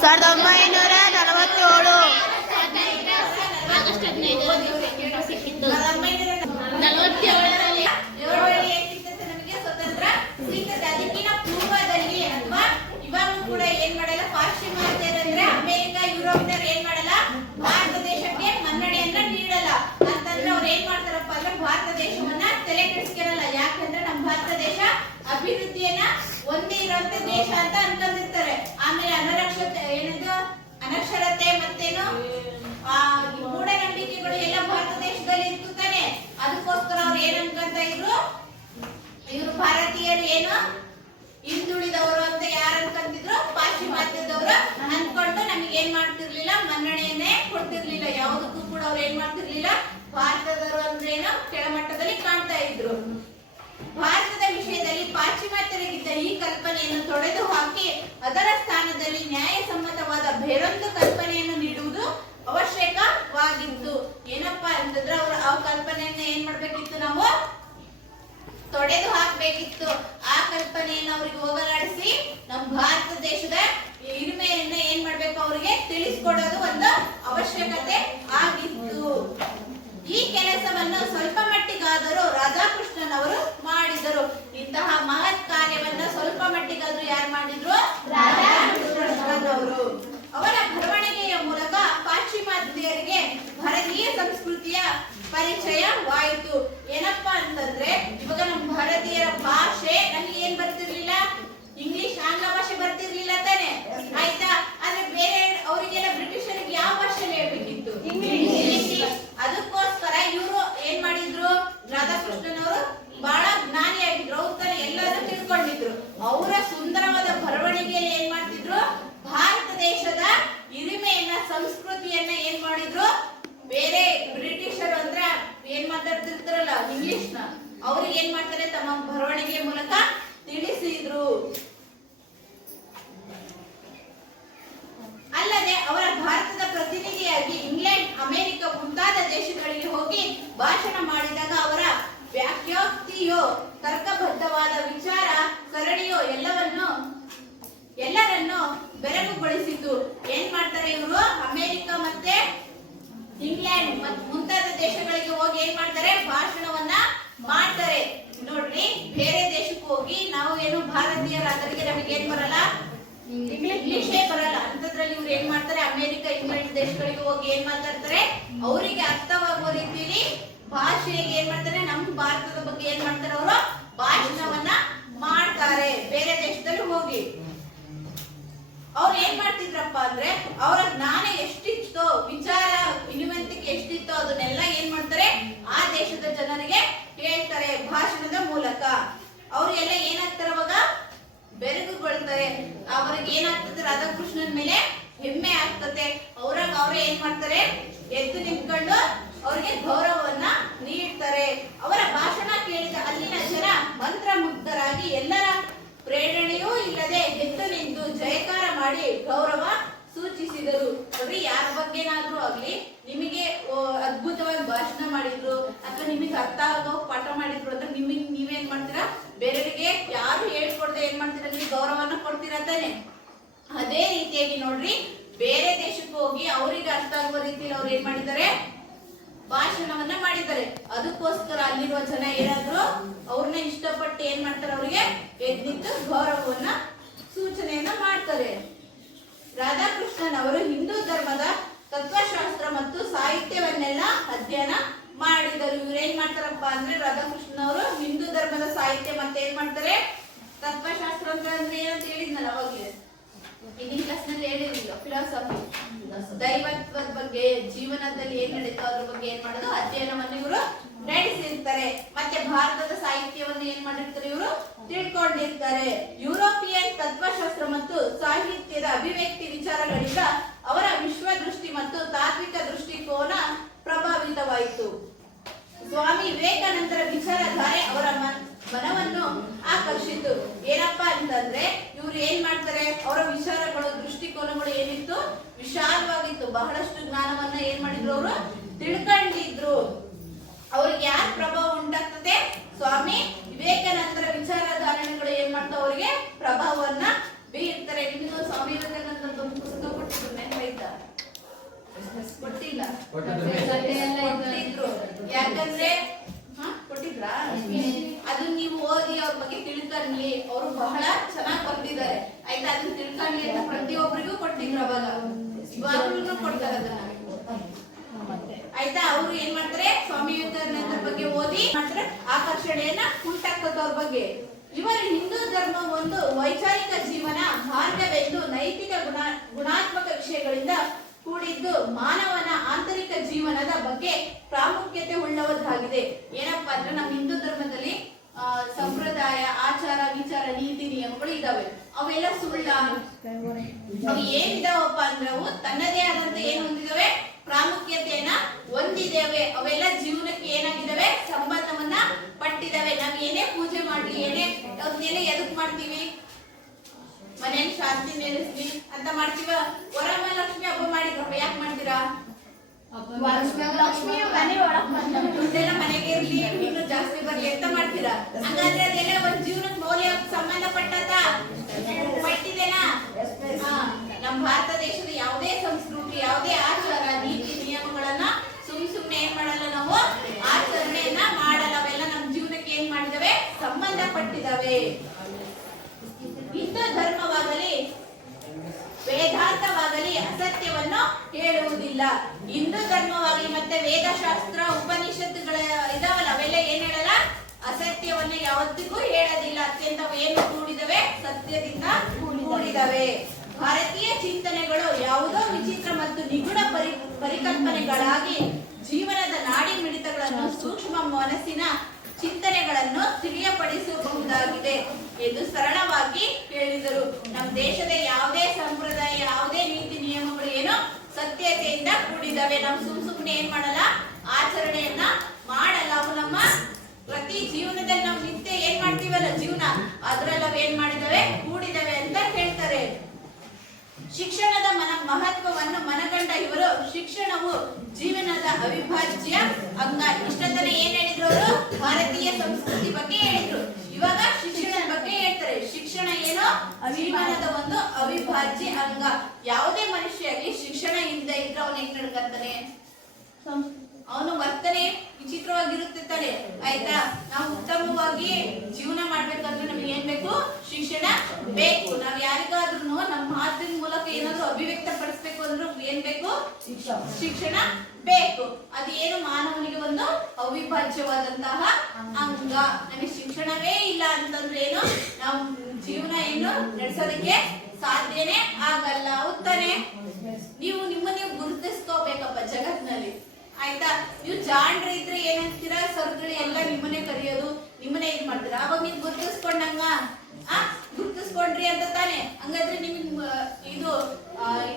ಸಾವಿರದ ಒಂಬೈನೂರ ನಲವತ್ತೇಳು. ಆಗಸ್ಟ್ ಹದಿನೈದು ಸಿಕ್ಕಿದ್ದು ನಲವತ್ತೇಳರಲ್ಲಿ ಏಳುವರೆ ಏಕಿತ್ತು ನಮಗೆ ಸ್ವತಂತ್ರ ಸಿಕ್ಕದ ಅದಕ್ಕಿಂತ ಪೂರ್ವದಲ್ಲಿ ಅಥವಾ ಇವಾಗಲೂ ಕೂಡ ಏನು ಮಾಡಲ್ಲ ಪಾಶ್ಚಿಮಾತ್ಯರಂದ್ರೆ ಅಮೆರಿಕ ಯುರೋಪಿನರು ಏನು ಮಾಡಲ್ಲ ಭಾರತ ದೇಶಕ್ಕೆ ಮನ್ನಣೆಯನ್ನ ನೀಡಲ್ಲ ಅಂತಂದ್ರೆ ಅವ್ರು ಏನು ಮಾಡ್ತಾರಪ್ಪ ಅಂದ್ರೆ ಭಾರತ ದೇಶವನ್ನ ತಲೆ ಕೆಡಿಸ್ಕೊಳಲ್ಲ ಯಾಕಂದ್ರೆ ನಮ್ಮ ಭಾರತ ದೇಶ ಅಭಿವೃದ್ಧಿಯನ್ನ ಒಂದೇ ಇರುವಂತ ದೇಶ ಅಂತ ಅನ್ಕೊಂಡಿರ್ತಾರೆ ಆಮೇಲೆ ಅನರಕ್ಷತೆ ಏನದು ಅನಕ್ಷರತೆ ಮತ್ತೇನು ಆ ಮೂಢನಂಬಿಕೆಗಳು ಎಲ್ಲ ಭಾರತ ದೇಶದಲ್ಲಿ ಇತ್ತು ತಾನೆ ಅದಕ್ಕೋಸ್ಕರ ಅವ್ರು ಏನ್ ಅನ್ಕೊಂತ ಇದ್ರು ಇವರು ಭಾರತೀಯರು ಏನು? ಹಿಂದುಳಿದವರು ಅಂತ ಯಾರು ಅನ್ಕೊಂತಿದ್ರು ಪಾಶ್ಚಿಮಾತ್ಯದವರು. ಅನ್ಕೊಂಡು ನಮಗೆ ಏನ್ ಮಾಡ್ತಿರ್ಲಿಲ್ಲ? ಮನ್ನಣೆಯನ್ನೇ ಕೊಡ್ತಿರ್ಲಿಲ್ಲ. ಯಾವುದಕ್ಕೂ ಕೂಡ ಅವ್ರು ಏನ್ ಮಾಡ್ತಿರ್ಲಿಲ್ಲ? ಭಾರತದವರು ಅಂದ್ರೆ ಏನು? ಕೆಳಮಟ್ಟದಲ್ಲಿ ಕಾಣ್ತಾ ಇದ್ರು. ಭಾರತದ ವಿಷಯದಲ್ಲಿ ಪಾಶ್ಚಿಮಾತ್ಯರಿಗಿದ್ದ ಈ ಕಲ್ಪನೆಯನ್ನು ತೊಡೆದು ಹಾಕಿ ಅದರ ಸ್ಥಾನದಲ್ಲಿ ನ್ಯಾಯಸಮ್ಮತವಾದ ಬೇರೊಂದು ಕಲ್ಪನೆಯನ್ನು ನೀಡುವುದು ಅವಶ್ಯಕವಾಗಿತ್ತು. ಏನಪ್ಪಾ ಅಂತಂದ್ರೆ ಅವರು ಆ ಕಲ್ಪನೆಯನ್ನ ಏನ್ ಮಾಡ್ಬೇಕಿತ್ತು ನಾವು ತೊಡೆದು ಹಾಕ್ಬೇಕಿತ್ತು ಆ ಕಲ್ಪನೆಯನ್ನು ಅವ್ರಿಗೆ ಹೋಗಲಾಡಿಸಿ ನಮ್ಮ ಭಾರತ ದೇಶದ ಹಿರಿಮೆಯನ್ನ ಏನ್ ಮಾಡ್ಬೇಕು ಅವರಿಗೆ ತಿಳಿಸ್ಕೊಡೋದು ಒಂದು ಅವಶ್ಯಕತೆ ಆಗಿತ್ತು. ಈ ಕೆಲಸವನ್ನು ಸ್ವಲ್ಪ ಮಟ್ಟಿಗಾದರೂ ರಾಧಾಕೃಷ್ಣನ್ ಅವರು ಮಾಡಿದರು. ಇಂತಹ ಮಹತ್ ಕಾರ್ಯವನ್ನ ಸ್ವಲ್ಪ ಮಟ್ಟಿಗಾದ್ರೂ ಯಾರು ಮಾಡಿದ್ರು? ರಾಧಾಕೃಷ್ಣನ್ ಅವರು ಅವರ ಬರವಣಿಗೆಯ ಮೂಲಕ ಪಾಶ್ಚಿಮಾತ್ಯರಿಗೆ ಭಾರತೀಯ ಸಂಸ್ಕೃತಿಯ ಪರಿಚಯವಾಯಿತು ಏನಪ್ಪಾ ಅಂತಂದ್ರೆ ಇವಾಗ ನಮ್ಮ ಭಾರತೀಯರ ಭಾಷೆ ನಮ್ಗೆ ಏನ್ ಬರ್ತಿರ್ಲಿಲ್ಲ? ভালোবাসা ಬಗ್ಗೆ ಏನ್ ಮಾಡ್ತಾರೆ ಅವರು? ಭಾಷಣವನ್ನ ಮಾಡ್ತಾರೆ. ಬೇರೆ ದೇಶದಲ್ಲಿ ಹೋಗಿ. ಅವ್ರು ಏನ್ ಮಾಡ್ತಿದ್ರಪ್ಪ ಅಂದ್ರೆ, ಅವರ ಜ್ಞಾನ ಎಷ್ಟಿತ್ತೋ, ವಿಚಾರ ವಿನಿಮಯಕ್ಕೆ ಎಷ್ಟಿತ್ತೋ, ಅದನ್ನೆಲ್ಲ ಏನ್ ಮಾಡ್ತಾರೆ? ಆ ದೇಶದ ಜನರಿಗೆ ಹೇಳ್ತಾರೆ ಭಾಷಣದ ಮೂಲಕ. ಅವ್ರಿಗೆಲ್ಲ ಏನಾಗ್ತಾರೆ ಅವಾಗ? ಬೆರಗುಗೊಳ್ತಾರೆ. ಅವ್ರಿಗೆ ಏನಾಗ್ತದೆ ರಾಧಾಕೃಷ್ಣನ್ ಮೇಲೆ ಹೆಮ್ಮೆ ಆಗ್ತದೆ ಅವ್ರಾಗ ಅವ್ರೇ ಏನ್ ಮಾಡ್ತಾರೆ? ಎದ್ದು ನಿಂತ್ಕೊಂಡು ಅವ್ರಿಗೆ ಗೌರವವನ್ನ ನೀಡ್ತಾರೆ ಅವರ ಭಾಷಣ ಕೇಳಿದ ಅಲ್ಲಿನ ಜನ ಮಂತ್ರಮುಗ್ಧರಾಗಿ ಎಲ್ಲರ ಪ್ರೇರಣೆಯೂ ಇಲ್ಲದೆ ಎದ್ದು ನಿಂತು ಜಯಕಾರ ಮಾಡಿ ಗೌರವ ಸೂಚಿಸಿದರು. ಕವಿ ಯಾರ ಬಗ್ಗೆನಾದ್ರೂ ಆಗ್ಲಿ, ನಿಮಗೆ ಅದ್ಭುತವಾಗಿ ಭಾಷಣ ಮಾಡಿದ್ರು, ಅಥವಾ ನಿಮಗೆ ಅರ್ಥ ಆಗೋ ಪಾಠ ಮಾಡಿದ್ರು ಅಂದ್ರೆ ನಿಮಗೆ ನೀವೇನ್ ಮಾಡ್ತೀರಾ? ಬೇರೆಯವರಿಗೆ ಯಾರು ಹೇಳ್ಕೊಡ್ದೆ ಏನ್ ಮಾಡ್ತೀರಾ? ನೀವು ಗೌರವನ ಕೊಡ್ತೀರಾ ತಾನೆ? ಅದೇ ರೀತಿಯಾಗಿ ನೋಡ್ರಿ, ಬೇರೆ ದೇಶಕ್ಕೆ ಹೋಗಿ ಅವರಿಗೆ ಅರ್ಥ ಆಗುವ ರೀತಿಯಲ್ಲಿ ಅವ್ರು ಏನ್ ಮಾಡಿದ್ದಾರೆ? ಭಾಷಣವನ್ನ ಮಾಡಿದ್ದಾರೆ. ಅದಕ್ಕೋಸ್ಕರ ಅಲ್ಲಿರುವ ಜನ ಏನಾದ್ರು ಅವ್ರನ್ನ ಇಷ್ಟಪಟ್ಟು ಏನ್ ಮಾಡ್ತಾರೆ ಅವ್ರಿಗೆ ಎದ್ದಿದ್ದು ಗೌರವವನ್ನ ಸೂಚನೆಯನ್ನ ಮಾಡ್ತಾರೆ. ರಾಧಾಕೃಷ್ಣನ್ ಅವರು ಹಿಂದೂ ಧರ್ಮದ ತತ್ವಶಾಸ್ತ್ರ ಮತ್ತು ಸಾಹಿತ್ಯವನ್ನೆಲ್ಲ ಅಧ್ಯಯನ ಮಾಡಿದರು. ಇವ್ರು ಏನ್ ಮಾಡ್ತಾರಪ್ಪ ಅಂದ್ರೆ ರಾಧಾಕೃಷ್ಣ ಅವರು ಹಿಂದೂ ಧರ್ಮದ ಸಾಹಿತ್ಯ ಮತ್ತೆ ಏನ್ ಮಾಡ್ತಾರೆ? ತತ್ವಶಾಸ್ತ್ರ ಅಂತ ಅಂದ್ರೆ ಏನಂತ ಹೇಳಿದ್ನಲ್ಲ ಅವಾಗ್ಲೇ? ಹಿಂದಿನ ಕ್ಲಾಸ್ನಲ್ಲಿ ಹೇಳಿರಲಿಲ್ಲ ಫಿಲಾಸಫಿ ದೈವತ್ವದ ಬಗ್ಗೆ, ಜೀವನದಲ್ಲಿ ಏನ್ ನಡೀತೋ ಅದ್ರ ಬಗ್ಗೆ ಏನ್ ಮಾಡೋದು, ಅಧ್ಯಯನವನ್ನು ಇವರು ನಡೆಸಿರ್ತಾರೆ. ಮತ್ತೆ ಭಾರತದ ಸಾಹಿತ್ಯವನ್ನು ಏನ್ ಮಾಡಿರ್ತಾರೆ ಇವರು? ತಿಳ್ಕೊಂಡಿರ್ತಾರೆ. ಯುರೋಪಿಯನ್ ತತ್ವಶಾಸ್ತ್ರ ಮತ್ತು ಸಾಹಿತ್ಯದ ಅಭಿವ್ಯಕ್ತಿ ವಿಚಾರಗಳಿಂದ ಅವರ ವಿಶ್ವ ದೃಷ್ಟಿ ಮತ್ತು ತಾತ್ವಿಕ ದೃಷ್ಟಿಕೋನ ಪ್ರಭಾವಿತವಾಯಿತು ಸ್ವಾಮಿ ವಿವೇಕಾನಂದರ ವಿಚಾರಧಾರೆ ಅವರ ಮನ್- ಮನವನ್ನು ಆಕರ್ಷಿತು ಏನಪ್ಪಾ ಅಂತಂದ್ರೆ ಇವ್ರು ಏನ್ ಮಾಡ್ತಾರೆ ಅವರ ವಿಚಾರಗಳು ದೃಷ್ಟಿಕೋನಗಳು ಏನಿತ್ತು ವಿಶಾಲವಾಗಿತ್ತು ಬಹಳಷ್ಟು ಜ್ಞಾನವನ್ನ ಏನ್ ಮಾಡಿದ್ರು ಅವರು ತಿಳ್ಕೊಂಡಿದ್ರು ಅವ್ರಿಗೆ ಯಾರ ಪ್ರಭಾವ ಉಂಟಾಗ್ತದೆ ಸ್ವಾಮಿ ವಿವೇಕಾನಂದರ ವಿಚಾರಧಾರಣೆಗಳು ಏನ್ ಮಾಡ್ತಾವ ಅವರಿಗೆ ಪ್ರಭಾವವನ್ನ ಬೀರ್ತಾರೆ ನಿಮ್ಗೆ ಸ್ವಾಮಿ ವಿವೇಕಾನಂದ ಒಂದು ಪುಸ್ತಕ ಕೊಟ್ಟಿದ್ರು ಯಾಕಂದ್ರೆ ಹಾ, ಕೊಟ್ಟಿದ್ರಾ ಅದನ್ನ ನೀವು ಓದಿ ಅವ್ರ ಬಗ್ಗೆ ತಿಳ್ಕೊಳ್ಳಿ ಅವರು ಬಹಳ ಚೆನ್ನಾಗಿ ಬರ್ತಿದ್ದಾರೆ ಆಯ್ತಾ ಅದನ್ನ ತಿಳ್ಕೊಳ್ಳಿ ಅಂತ ಪ್ರತಿಯೊಬ್ಬರಿಗೂ ಕೊಟ್ಟಿದ್ರು ಅವಾಗ ಇವಾಗ್ಲೂ ಕೊಡ್ತಾರೆ ಅದನ್ನ ಆಯ್ತಾ ಅವರು ಏನ್ ಮಾಡ್ತಾರೆ ಸ್ವಾಮಿ ವಿವೇಕಾನಂದರ ಬಗ್ಗೆ ಓದಿ ಮಾಡ್ತಾರೆ ಆಕರ್ಷಣೆಯನ್ನ ಉಂಟಾಕೋದವ್ರ ಬಗ್ಗೆ. ಇವರ ಹಿಂದೂ ಧರ್ಮ ಒಂದು ವೈಚಾರಿಕ ಜೀವನ, ಮಾರ್ಗವೆಂದು ನೈತಿಕ ಗುಣ, ಗುಣಾತ್ಮಕ ವಿಷಯಗಳಿಂದ ಕೂಡಿದ್ದು ಮಾನವನ ಆಂತರಿಕ ಜೀವನದ ಬಗ್ಗೆ ಪ್ರಾಮುಖ್ಯತೆ ಉಳ್ಳವದ್ದಾಗಿದೆ. ಏನಪ್ಪಾ ಅಂದ್ರೆ ನಮ್ಮ ಹಿಂದೂ ಧರ್ಮದಲ್ಲಿ ಸಂಪ್ರದಾಯ, ಆಚಾರ, ವಿಚಾರ, ನೀತಿ ನಿಯಮಗಳು ಇದಾವೆ. ಅವೆಲ್ಲ ಸುಳ್ಳ. ಅವು ಏನಿದಾವಪ್ಪ ಅಂದ್ರೆ ಅವು ತನ್ನದೇ ಆದಂತ ಏನ್ ಹೊಂದಿದಾವೆ? ಪ್ರಾಮುಖ್ಯತೆಯನ್ನ ಹೊಂದಿದ್ದೇವೆ ಅವೆಲ್ಲ ಜೀವನಕ್ಕೆ ಏನಾಗಿದಾವೆ ಸಂಬಂಧವನ್ನ ಪಟ್ಟಿದಾವೆ ನಾವ್ ಏನೇ ಪೂಜೆ ಮಾಡ್ಲಿ ಏನೇ ಅದನ್ನೆಲ್ಲ ಎದಕ್ ಮಾಡ್ತೀವಿ ಮನೇಲಿ ಶಾಂತಿ ನೆಲೆಸ್ಲಿ ಅಂತ ಮಾಡ್ತೀವ? ವರಮಹಾಲಕ್ಷ್ಮಿ ಹಬ್ಬ ಮಾಡಿದ್ರಪ್ಪ ಯಾಕೆ ಮಾಡ್ತೀರಾ? ಲಕ್ಷ್ಮಿ ಮನೆ ಒಳಗ್ ಮನೆಗೆ ಇರ್ಲಿ ಇನ್ನು ಜಾಸ್ತಿ ಬರ್ಲಿ ಅಂತ ಮಾಡ್ತೀರಾ? ಹಂಗಾದ್ರೆ ಅದೆಲ್ಲ ಒಂದ್ ಜೀವನಕ್ಕೆ ಮೌಲ್ಯ ಸಂಬಂಧಪಟ್ಟದ ಪಟ್ಟಿದೆನಾ? ನಮ್ಮ ಭಾರತ ದೇಶದ ಯಾವುದೇ ಸಂಸ್ಕೃತಿ ಯಾವುದೇ ಆಚಾರ ನೀತಿ ನಿಯಮಗಳನ್ನ ಸುಮ್ ಸುಮ್ನೆ ಏನ್ ಮಾಡಲ್ಲ ನಾವು? ಆಚರಣೆಯನ್ನ ಮಾಡಲ್ಲ. ಅವೆಲ್ಲ ನಮ್ಮ ಜೀವನಕ್ಕೆ ಏನ್ ಮಾಡಿದವೆ? ಸಂಬಂಧಪಟ್ಟಿದವೆ ಹಿಂದೂ ಧರ್ಮವಾಗಲಿ ವೇದಾಂತವಾಗಲಿ ಅಸತ್ಯವನ್ನು ಹೇಳುವುದಿಲ್ಲ. ಹಿಂದೂ ಧರ್ಮವಾಗಿ ಮತ್ತೆ ವೇದಶಾಸ್ತ್ರ, ಉಪನಿಷತ್ತುಗಳ ಇದಾವಲ್ಲ, ಅವೆಲ್ಲ ಏನ್ ಹೇಳಲ್ಲ? ಅಸತ್ಯವನ್ನ ಯಾವತ್ತಿಗೂ ಹೇಳೋದಿಲ್ಲ. ಅತ್ಯಂತ ಏನು ಕೂಡಿದವೆ ಸತ್ಯದಿಂದ ಕೂಡಿದವೆ. ಭಾರತೀಯ ಚಿಂತನೆಗಳು ಯಾವುದೋ ವಿಚಿತ್ರ ಮತ್ತು ನಿಗೂಢ ಪರಿ, ಪರಿಕಲ್ಪನೆಗಳಾಗಿ ಜೀವನದ ನಾಡಿ ಮಿಡಿತಗಳನ್ನು ಸೂಕ್ಷ್ಮ ಮನಸ್ಸಿನ ಚಿಂತನೆಗಳನ್ನು ತಿಳಿಯಪಡಿಸಬಹುದಾಗಿದೆ ಎಂದು ಸರಳವಾಗಿ ಹೇಳಿದರು. ನಮ್ಮ ದೇಶದ ಯಾವುದೇ ಸಂಪ್ರದಾಯ, ಯಾವುದೇ ನೀತಿ, ನಿಯಮಗಳು ಏನು? ಸತ್ಯತೆಯಿಂದ ಕೂಡಿದವೆ ನಾವು ಸುಮ್ ಸುಮ್ನೆ ಏನ್ ಮಾಡಲ್ಲ? ಆಚರಣೆಯನ್ನ ಮಾಡಲ್ಲ. ಅವು ನಮ್ಮ ಪ್ರತಿ ಜೀವನದಲ್ಲಿ ನಾವು ನಿತ್ಯ ಏನ್ ಮಾಡ್ತೀವಲ್ಲ ಜೀವನ? ಅದ್ರಲ್ಲಿ ಏನ್ ಮಾಡಿದವೆ ಕೂಡಿದವೆ ಅಂತ ಹೇಳ್ತಾರೆ. ಶಿಕ್ಷಣದ ಮನ ಮಹತ್ವವನ್ನು ಮನಗಂಡ ಇವರು ಶಿಕ್ಷಣವು ಜೀವನದ ಅವಿಭಾಜ್ಯ ಅಂಗ. ಇಷ್ಟೇ ಏನ್ ಹೇಳಿದ್ರು ಅವರು? ಭಾರತೀಯ ಸಂಸ್ಕೃತಿ ಬಗ್ಗೆ ಹೇಳಿದ್ರು. ಇವಾಗ ಶಿಕ್ಷಣದ ಬಗ್ಗೆ ಹೇಳ್ತಾರೆ. ಶಿಕ್ಷಣ ಏನು? ಜೀವನದ ಒಂದು ಅವಿಭಾಜ್ಯ ಅಂಗ. ಶಿಕ್ಷಣ ಇದ್ರೆ ಅವನು ಹೆಂಗ್ ನಡ್ಕಂತಾನೆ? ಅವನು ವರ್ತನೆ ವಿಚಿತ್ರವಾಗಿರುತ್ತೆ ತಾನೆ ಆಯ್ತಾ? ನಾವು ಉತ್ತಮವಾಗಿ ಜೀವನ ಮಾಡ್ಬೇಕಂದ್ರೆ ನಮಗೆ ಏನ್ ಬೇಕು? ಶಿಕ್ಷಣ ಬೇಕು. ನಾವ್ ಯಾರಿಗಾದ್ರೂ ನಮ್ಮ ಮಾತಿನ ಮೂಲಕ ಏನಾದ್ರು ಅಭಿವ್ಯಕ್ತ ಪಡಿಸ್ಬೇಕು ಅಂದ್ರೆ ಏನ್ ಬೇಕು? ಶಿಕ್ಷಣ. ಬೇಕು. ಅದು ಏನು ಮಾನವನಿಗೆ ಒಂದು ಅವಿಭಾಜ್ಯವಾದಂತಹ ಅಂಗ. ನಮಗೆ ಶಿಕ್ಷಣವೇ ಇಲ್ಲ ಅಂತಂದ್ರೆ ಏನು ನಮ್ ಜೀವನ ಇನ್ನು ನಡೆಸೋದಕ್ಕೆ ಸಾಧ್ಯನೇ ಆಗಲ್ಲ. ಉತ್ತನೆ ನೀವು ನಿಮ್ಮ ನೀವು ಗುರುತಿಸ್ಕೋಬೇಕಪ್ಪ ಜಗತ್ನಲ್ಲಿ ಆಯ್ತಾ? ನೀವು ಜಾಣ್ರ ಇದ್ರೆ ಏನಂತೀರಾ? ಸರ್ಗಳು ಎಲ್ಲ ನಿಮ್ಮನ್ನೇ ಕರೆಯೋದು ನಿಮ್ಮನೆ ಇದ್ ಮಾಡ್ತೀರಾ. ಅವಾಗ ನೀವು ಗುರುತಿಸ್ಕೊಂಡಂಗ ಆ? ಗುರುತಿಸ್ಕೊಂಡ್ರಿ ಅಂತ ತಾನೆ. ಹಂಗಾದ್ರೆ ನಿಮಗೆ ಇದು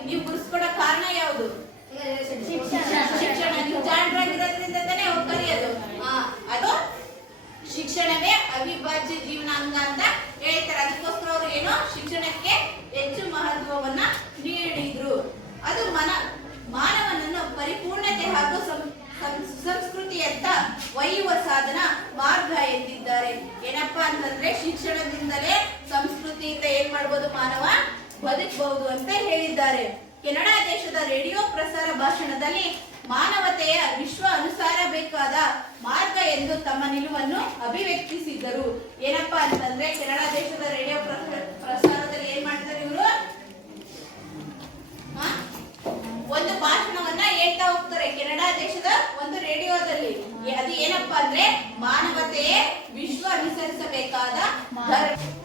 ನೀವು ಗುರುತಿಸ್ಕೊಳೋ ಕಾರಣ ಯಾವುದು? ಶಿಕ್ಷಣ. ನೀವು ಜಾಣರಾಗಿರೋದ್ರಿಂದ ತಾನೇ ಅವ್ರು ಕರೆಯೋದು. ಅದು ಶಿಕ್ಷಣವೇ ಅವಿಭಾಜ್ಯ ಜೀವನ ಅಂಗ ಅಂತ ಹೇಳ್ತಾರೆ. ಅದಕ್ಕೋಸ್ಕರ ಅವರು ಏನೋ ಶಿಕ್ಷಣಕ್ಕೆ ಹೆಚ್ಚು ಮಹತ್ವವನ್ನ ನೀಡಿದ್ರು. ಅದು ಮನ, ಮಾನವನನ್ನು ಪರಿಪೂರ್ಣತೆ ಹಾಗೂ ಸಂಸ್ಕೃತಿಯತ್ತ ಒಯ್ಯುವ ಸಾಧನ ಮಾರ್ಗ ಎಂದಿದ್ದಾರೆ. ಏನಪ್ಪಾ ಅಂತಂದ್ರೆ ಶಿಕ್ಷಣದಿಂದಲೇ ಸಂಸ್ಕೃತಿಯಿಂದ ಏನ್ ಮಾಡ್ಬೋದು ಮಾನವ? ಬದುಕಬಹುದು ಅಂತ ಹೇಳಿದ್ದಾರೆ. ಕೆನಡಾ ದೇಶದ ರೇಡಿಯೋ ಪ್ರಸಾರ ಭಾಷಣದಲ್ಲಿ ಮಾನವತೆಯ ವಿಶ್ವ ಅನುಸಾರ ಬೇಕಾದ ಎಂದು ತಮ್ಮ ನಿಲುವನ್ನು ಅಭಿವ್ಯಕ್ತಿಸಿದ್ದರು. ಏನಪ್ಪಾ ಅಂತಂದ್ರೆ ಕೆನಡಾ ದೇಶದ ರೇಡಿಯೋ ಪ್ರಸ- ಪ್ರಸಾರದಲ್ಲಿ ಏನ್ ಮಾಡ್ತಾರೆ ಇವರು? ಒಂದು ಭಾಷಣವನ್ನ ಹೇಳ್ತಾ ಹೋಗ್ತಾರೆ ಕೆನಡಾ ದೇಶದ ಒಂದು ರೇಡಿಯೋದಲ್ಲಿ. ಅದು ಏನಪ್ಪಾ ಅಂದ್ರೆ ಮಾನವತೆಯೇ ವಿಶ್ವ ಅನುಸರಿಸಬೇಕಾದ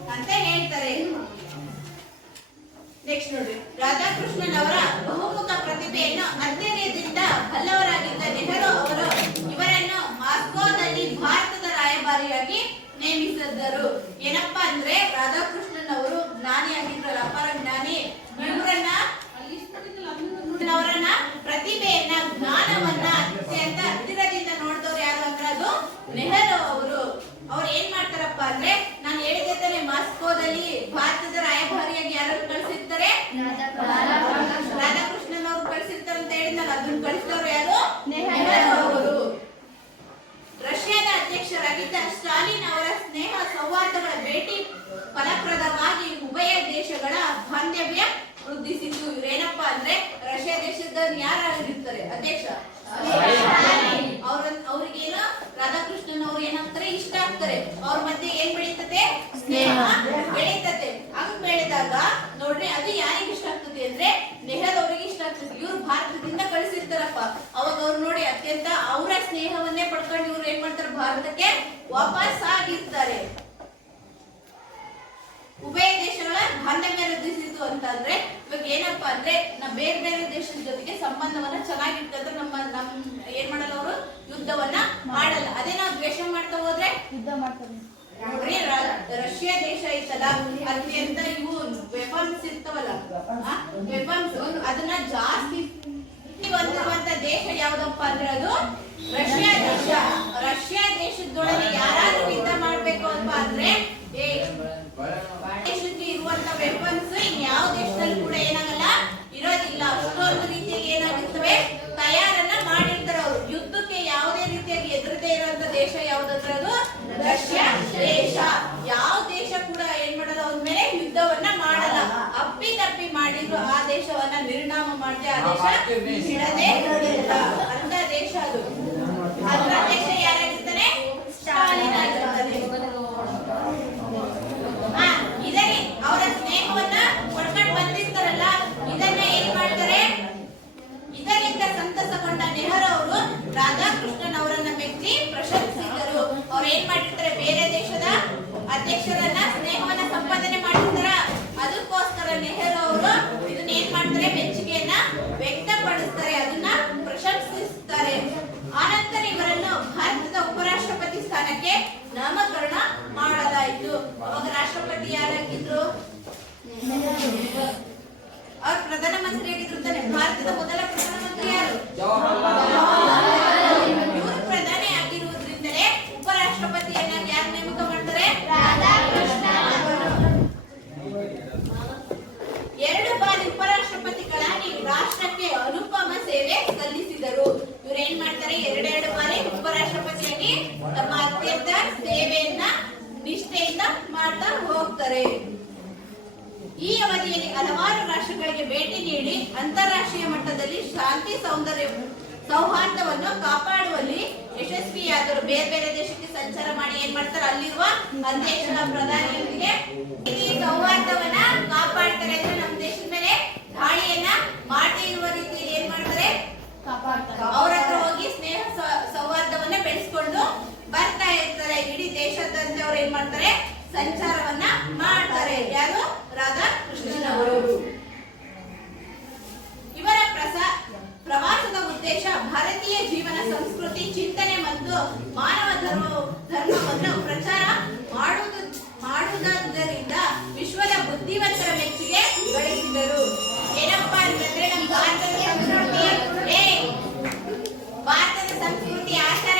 ಅಂತ ಹೇಳ್ತಾರೆ. ನೆಕ್ಸ್ಟ್ ನೋಡ್ರಿ. ರಾಧಾಕೃಷ್ಣನ್ ಅವರ ಬಹುಮುಖ ಪ್ರತಿಭೆಯನ್ನು ಹದಿನೈದರಿಂದ ಬಲ್ಲವರಾಗಿದ್ದ ನೆಹರು ಅವರು ಭಾರತದ ರಾಯಭಾರಿಯಾಗಿ ನೇಮಿಸಿದ್ದರು. ಏನಪ್ಪಾ ಅಂದ್ರೆ ರಾಧಾಕೃಷ್ಣನ್ ಅವರು ಜ್ಞಾನಿ ಆಗಿದ್ರಲ್ಲ ಅಪಾರ ಜ್ಞಾನಿ. ಇವರನ್ನ ಅವರನ್ನ ಪ್ರತಿಭೆಯನ್ನ, ಜ್ಞಾನವನ್ನ ಅತ್ಯಂತ ಹತ್ತಿರದಿಂದ ನೋಡಿದವ್ರು ಯಾರು ಅಂದ್ರೆ ಅದು ನೆಹರು ಅವರು. ಅವ್ರು ಏನ್ ಮಾಡ್ತಾರಪ್ಪ ಅಂದ್ರೆ ನಾನು ಹೇಳಿದೆ ತಾನೆ ಮಾಸ್ಕೋದಲ್ಲಿ ಭಾರತದ ರಾಯಭಾರಿಯಾಗಿ ಯಾರನ್ನು ಕಳಿಸಿರ್ತಾರೆ ರಾಧಾಕೃಷ್ಣನ್ ಅವರು ಕಳಿಸಿರ್ತಾರೆ ಅಂತ ಹೇಳಿದ್ನಲ್ಲ ಅದನ್ನ ಕಳಿಸಿದವರು ಯಾರು ನೆಹರು ಅವರು ರಷ್ಯಾದ ಅಧ್ಯಕ್ಷರಾಗಿದ್ದ ಸ್ಟಾಲಿನ್ ಅವರ ಸ್ನೇಹ ಸೌಹಾರ್ದಗಳ ಭೇಟಿ ಫಲಪ್ರದವಾಗಿ ಉಭಯ ದೇಶಗಳ ಬಾಂಧವ್ಯ ವೃದ್ಧಿಸಿತು ಇವ್ರೇನಪ್ಪಾ ಅಂದ್ರೆ ರಷ್ಯಾ ದೇಶದ ಯಾರಾಗಿರ್ತಾರೆ ಅಧ್ಯಕ್ಷ ಅವ್ರ ಅವ್ರಿಗೇನು ರಾಧಾಕೃಷ್ಣನ್ ಅವ್ರು ಏನಾಗ್ತಾರೆ ಅವ್ರ ಮಧ್ಯೆ ಏನ್ ಬೆಳೀತದೆ? ಸ್ನೇಹ. ಬೆಳೀತದೆ. ಹಂಗ್ ಬೆಳೆದಾಗ ನೋಡ್ರಿ ಅದು ಯಾರಿಗೆ ಇಷ್ಟ ಆಗ್ತದೆ ಅಂದ್ರೆ ನೆಹರು ಅವ್ರಿಗೆ ಇಷ್ಟ ಆಗ್ತದೆ. ಇವ್ರು ಭಾರತದಿಂದ ಕಳಿಸಿರ್ತಾರಪ್ಪ. ಅವಾಗ ಅವ್ರು ನೋಡಿ ಅತ್ಯಂತ ಅವರ ಸ್ನೇಹವನ್ನೇ ಪಡ್ಕೊಂಡು ಇವ್ರು ಏನ್ ಮಾಡ್ತಾರೆ? ಭಾರತಕ್ಕೆ ವಾಪಸ್ ಆಗಿರ್ತಾರೆ. ಉಭಯ ದೇಶಗಳ ಬಾಂಧವ್ಯ ವೃದ್ಧಿಸಿತು ಅಂತಂದ್ರೆ ಇವಾಗ ಏನಪ್ಪಾ ಅಂದ್ರೆ ನಾ ಬೇರೆ ಬೇರೆ ದೇಶದ ಜೊತೆಗೆ ಸಂಬಂಧವನ್ನ ಚೆನ್ನಾಗಿರ್ತಂದ್ರೆ ನಮ್ಮ ನಮ್ ಏನ್ ಮಾಡಲ್ಲ ಅವರು? ಯುದ್ಧವನ್ನ ಮಾಡಲ್ಲ ಅದೇ ನಾವು ದ್ವೇಷ ಮಾಡ್ತಾ ಹೋದ್ರೆ ಯುದ್ಧ ಮಾಡ್ತಾರೆ ನೋಡ್ರಿ ರ- ರಷ್ಯಾ ದೇಶ ಐತಲ್ಲ ಅತ್ಯಂತ ಇವು ವೆಪನ್ಸ್ ಇರ್ತಾವಲ್ಲ? ವೆಪನ್ಸ್ ಅದನ್ನ ಜಾಸ್ತಿ ಬಂದಿರುವಂತ ದೇಶ ಯಾವ್ದಪ್ಪ ಅಂದ್ರೆ ಅದು ರಷ್ಯಾ ದೇಶ. ರಷ್ಯಾ ದೇಶದೊಳಗೆ ಯಾರಾದ್ರೂ ಯುದ್ಧ ಮಾಡ್ಬೇಕು ಅಂತ ಅಂದ್ರೆ ದೇಶಕ್ಕೆ ಇರುವಂತ ವೆಪನ್ಸ್ ಇನ್ಯಾವ ದೇಶದಲ್ಲಿ ಕೂಡ ಏನಾಗಲ್ಲ ಇರೋದಿಲ್ಲ ಅಷ್ಟೊಂದು ರೀತಿಯಾಗಿ ಏನಾಗಿರ್ತವೆ ತಯಾರನ್ನ ಮಾಡಿರ್ತಾರೆ ಅವರು ಯುದ್ಧಕ್ಕೆ ಯಾವುದೇ ರೀತಿಯಾಗಿ ಎದುರದೇ ಇರುವಂತ ದೇಶ ಯಾವ್ದಂದ್ರೆ ಅದು ರಷ್ಯಾ ದೇಶ ಯಾವ ದೇಶ ಕೂಡ ಏನ್ ಮಾಡಲ್ಲ ಅವ್ರ ಮೇಲೆ ಯುದ್ಧವನ್ನ ಮಾಡಲ್ಲ ಅಪ್ಪಿ ತಪ್ಪಿ ಮಾಡಿದ್ರು ಆ ದೇಶವನ್ನ ನಿರ್ನಾಮ ಮಾಡದೆ ಆ ದೇಶ ಬಿಡದೆ ಇಲ್ಲ ಅಂತ ದೇಶ ಅದು ಅದರ ಅಧ್ಯಕ್ಷ ಯಾರಾಗಿರ್ತಾನೆ ಸ್ಟಾಲಿನ್ ಆಗಿರ್ತಾನೆ ಆ, ಇದನ್ನೇ ಅವರ ಸ್ನೇಹವನ್ನ ಕೊಡ್ಕೊಂಡು ಬಂದಿರ್ತಾರಲ್ಲ ಇದನ್ನ ಏನ್ ಮಾಡ್ತಾರೆ ಇದರಿಂದ ಸಂತಸಗೊಂಡ ನೆಹರು ಅವರು ರಾಧಾಕೃಷ್ಣನ್ ಅವರನ್ನ ಮೆಚ್ಚಿ ಪ್ರಶಂಸಿದರು ಅವ್ರು ಏನ್ ಮಾಡಿರ್ತಾರೆ ಬೇರೆ ದೇಶದ ಅಧ್ಯಕ್ಷರನ್ನ ಸ್ನೇಹವನ್ನ ಸಂಪಾದನೆ ಮಾಡಿರ್ತಾರ ಅದಕ್ಕೋಸ್ಕರ ನೆಹರು ಅವರು ಇದನ್ನ ಏನ್ ಮಾಡ್ತಾರೆ ಮೆಚ್ಚುಗೆಯನ್ನ ವ್ಯಕ್ತಪಡಿಸ್ತಾರೆ ಅದನ್ನ ಪ್ರಶಂಸಿಸ್ತಾರೆ ಆನಂತರ ಇವರನ್ನು ಭಾರತದ ಉಪರಾಷ್ಟ್ರಪತಿ ಸ್ಥಾನಕ್ಕೆ ನಾಮಕರಣ ಮಾಡಲಾಯಿತು ಅವಾಗ ರಾಷ್ಟ್ರಪತಿ ಯಾರಾಗಿದ್ರು ಅವ್ರ ಪ್ರಧಾನಮಂತ್ರಿ ತಾನೆ ಭಾರತದ ಮೊದಲ ಪ್ರಧಾನಮಂತ್ರಿ ಯಾರು? ಇವರು ಪ್ರಧಾನಿ ಆಗಿರುವುದರಿಂದಲೇ ಉಪರಾಷ್ಟ್ರಪತಿಯನ್ನಾಗಿ ಯಾರು ನೇಮಕ ಮಾಡ್ತಾರೆ? ಎರಡು ಬಾರಿ ಉಪರಾಷ್ಟ್ರಪತಿಗಳಾಗಿ ರಾಷ್ಟ್ರಕ್ಕೆ ಅನುಪಮ ಸೇವೆ ಸಲ್ಲಿಸಿದರು. ಇವ್ರು ಏನ್ ಮಾಡ್ತಾರೆ? ಎರಡೆರಡು ಬಾರಿ ಉಪರಾಷ್ಟ್ರಪತಿಯಾಗಿ ತಮ್ಮ ಅತ್ಯಂತ ಸೇವೆಯನ್ನ, ನಿಷ್ಠೆಯಿಂದ ಮಾಡ್ತಾ ಹೋಗ್ತಾರೆ. ಈ ಅವಧಿಯಲ್ಲಿ ಹಲವಾರು ರಾಷ್ಟ್ರಗಳಿಗೆ ಭೇಟಿ ನೀಡಿ ಅಂತಾರಾಷ್ಟ್ರೀಯ ಮಟ್ಟದಲ್ಲಿ ಶಾಂತಿ ಸೌಂದರ್ಯ ಸೌಹಾರ್ದವನ್ನು ಕಾಪಾಡುವಲ್ಲಿ ಯಶಸ್ವಿಯಾದರು. ಬೇರೆ ಬೇರೆ ದೇಶಕ್ಕೆ ಸಂಚಾರ ಮಾಡಿ ಏನ್ ಮಾಡ್ತಾರೆ? ಅಲ್ಲಿರುವ ಅಧ್ಯಕ್ಷನ ದೇಶದ ಪ್ರಧಾನಿಯೊಂದಿಗೆ ಈ ಸೌಹಾರ್ದವನ್ನ ಕಾಪಾಡ್ತಾರೆ ಅಂದ್ರೆ ನಮ್ಮ ದೇಶದ ಮೇಲೆ ದಾಳಿಯನ್ನ ಮಾಡದೇ ಇರುವ ರೀತಿಯಲ್ಲಿ ಏನ್ ಮಾಡ್ತಾರೆ? ಅವ್ರ ಹತ್ರ ಹೋಗಿ ಸ್ನೇಹ ಸೌಹಾರ್ದವನ್ನ ಬೆಳೆಸ್ಕೊಂಡು ಬರ್ತಾ ಇರ್ತಾರೆ. ಇಡೀ ದೇಶದಂತೆಯವ್ರು ಏನ್ ಮಾಡ್ತಾರೆ? ಸಂಚಾರವನ್ನ ಮಾಡ್ತಾರೆ. ಯಾರು? ರಾಧಾ ಕೃಷ್ಣನವರು ಇವರ ಪ್ರಸ, ಪ್ರವಾಸದ ಉದ್ದೇಶ ಭಾರತೀಯ ಜೀವನ ಸಂಸ್ಕೃತಿ, ಚಿಂತನೆ ಮತ್ತು ಮಾನವ ಧರ್ಮ, ಧರ್ಮವನ್ನು ಪ್ರಚಾರ ಮಾಡುವುದು ಮಾಡುವುದರಿಂದ ವಿಶ್ವದ ಬುದ್ಧಿವಂತರ ಮೆಚ್ಚುಗೆ ಗಳಿಸಿದರು. ಏನಪ್ಪಾ ಅಂತಂದ್ರೆ ನಮ್ಮ ಭಾರತದ ಸಂಸ್ಕೃತಿ? ಭಾರತದ ಸಂಸ್ಕೃತಿ ಆಚಾರ